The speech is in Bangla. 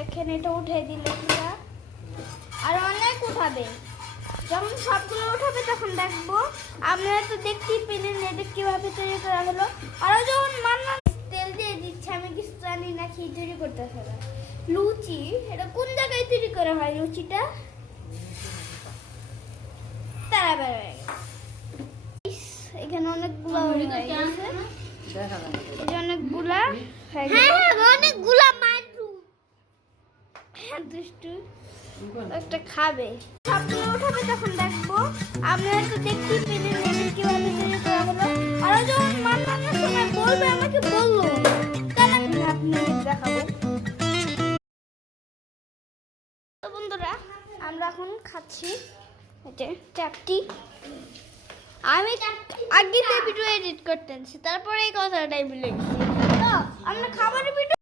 দেখেন এটা উঠে দিল পুরা, আর অনেক উঠাবে। যখন সবগুলো উঠাবে তখন দেখবো। আপনারা তো দেখতেই পেলেন এটা কিভাবে তৈরি করা হলো। আরো যখন মান্না তেল দিয়ে দিচ্ছে, আমি কিছু জানি না কি তৈরি করতেছে না। লুচি এটা কোন জায়গায় তৈরি করা হয় লুচিটা? তারা বের হয়ে গেছে। এখানে অনেকগুলো হয়ে গেছে, অনেকগুলা অনেকগুলা মাইরু দুষ্টু একটা খাবে। সবগুলো উঠাবে তখন দেখবো। আপনারা তো দেখতেই পেলেন এটা কিভাবে তৈরি করা হলো। আরো যখন মান্নানোর সময় বলবে আমাকে বললো, তাহলে আমি আপনাদের দেখাবো। তো বন্ধুরা আমরা এখন খাচ্ছি এটা চাপটি। আমি আগে ভিডিও এডিট করতেছি, তারপরে এই কথাটাই ভুলে গেছি। তো আমরা খাবারের ভিডিও